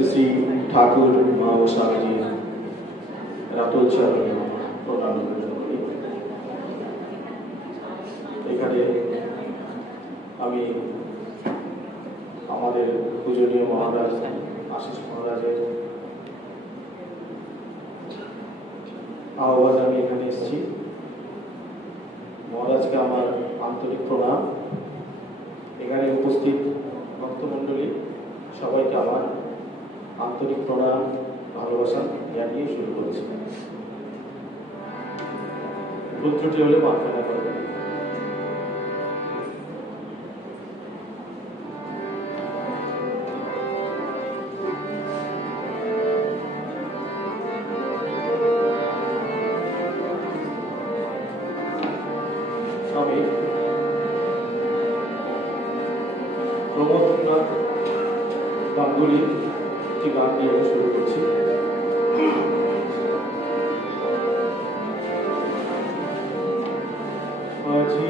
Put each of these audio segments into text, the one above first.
শ্রী শ্রী ঠাকুর মা ও স্বামীজি রাতুল চরণে প্রণাম করি। এখানে আমি আমাদের পূজনীয় মহারাজ আশিস মহারাজের আহ্বান আমি এখানে এসেছি। মহারাজকে আমার আন্তরিক প্রণাম। এখানে উপস্থিত ভক্তমণ্ডলী সবাইকে আমার আন্তরিক প্রণাম ভালোবাসা জানিয়ে শুরু করেছি। ভুল ত্রুটি হলে মার্জনা করবেন। আমি প্রমোদনাথ গাঙ্গুলি একটি গান দিয়ে শুরু করছি। আজি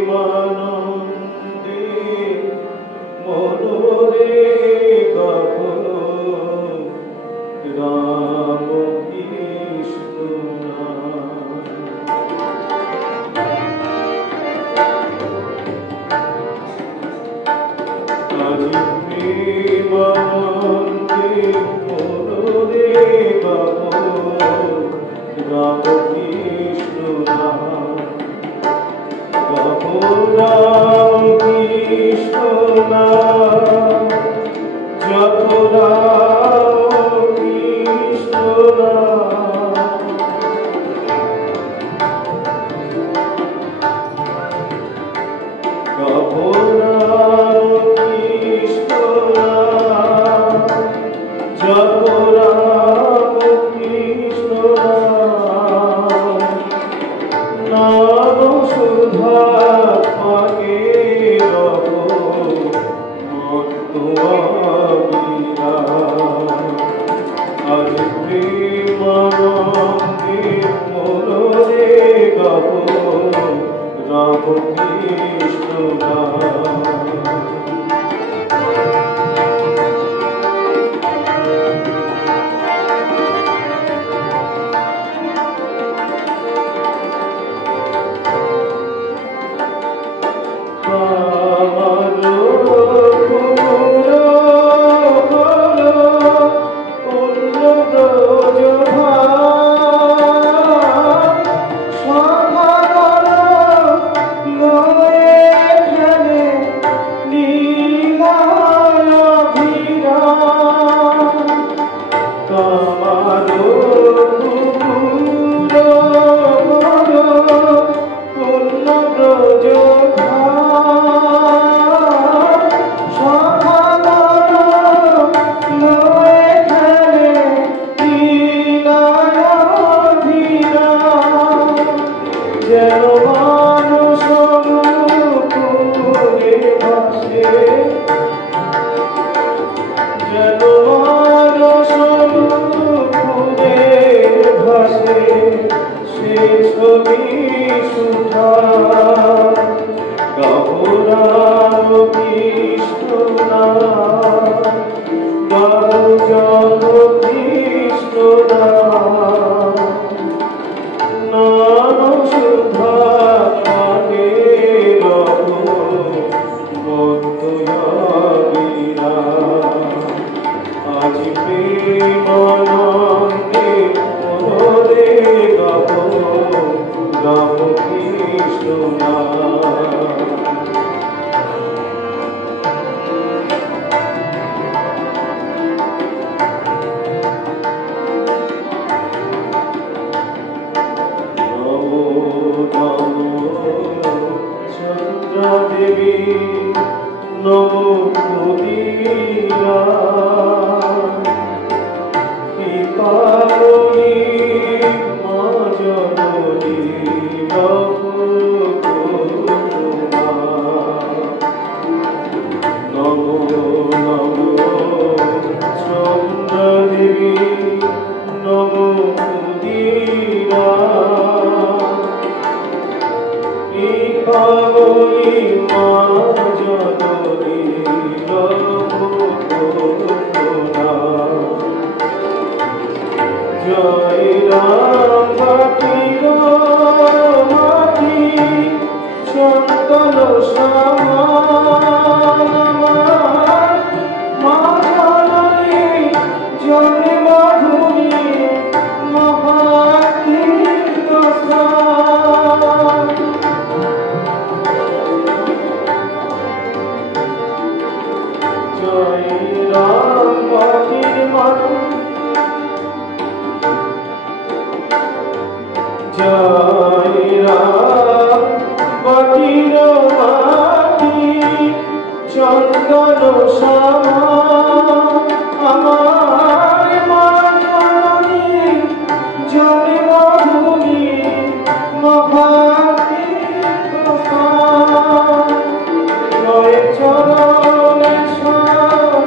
প্রেমানন্দে মনোরে গাবো রাম কৃষ্ণ নাম। আজি প্রেমানন্দে মনোরে গাবো রাম কৃষ্ণ নাম। রাম কৃষ্ণ নাম জপ রাম কৃষ্ণ নাম। জপ রাম কৃষ্ণ নাম জপ রাম কৃষ্ণ নাম। নাম সুধা পাগে রব মত্তবিরা। আজ প্রেমানন্দে মনোরে গাবো রাম কৃষ্ণ নাম। যন্ত্রণা জয় রাম মাটির মাটি চন্দন সমান আমার মা জননী জনে মাধুরী মহাতীর্থ স্থান। জয় রাম মাটির মাটি জয় রাম মাটির মাটি চন্দন সমান আমার মা জননী জনে মাধুরী মহাতীর্থ স্থান। জয় চরণে শরণ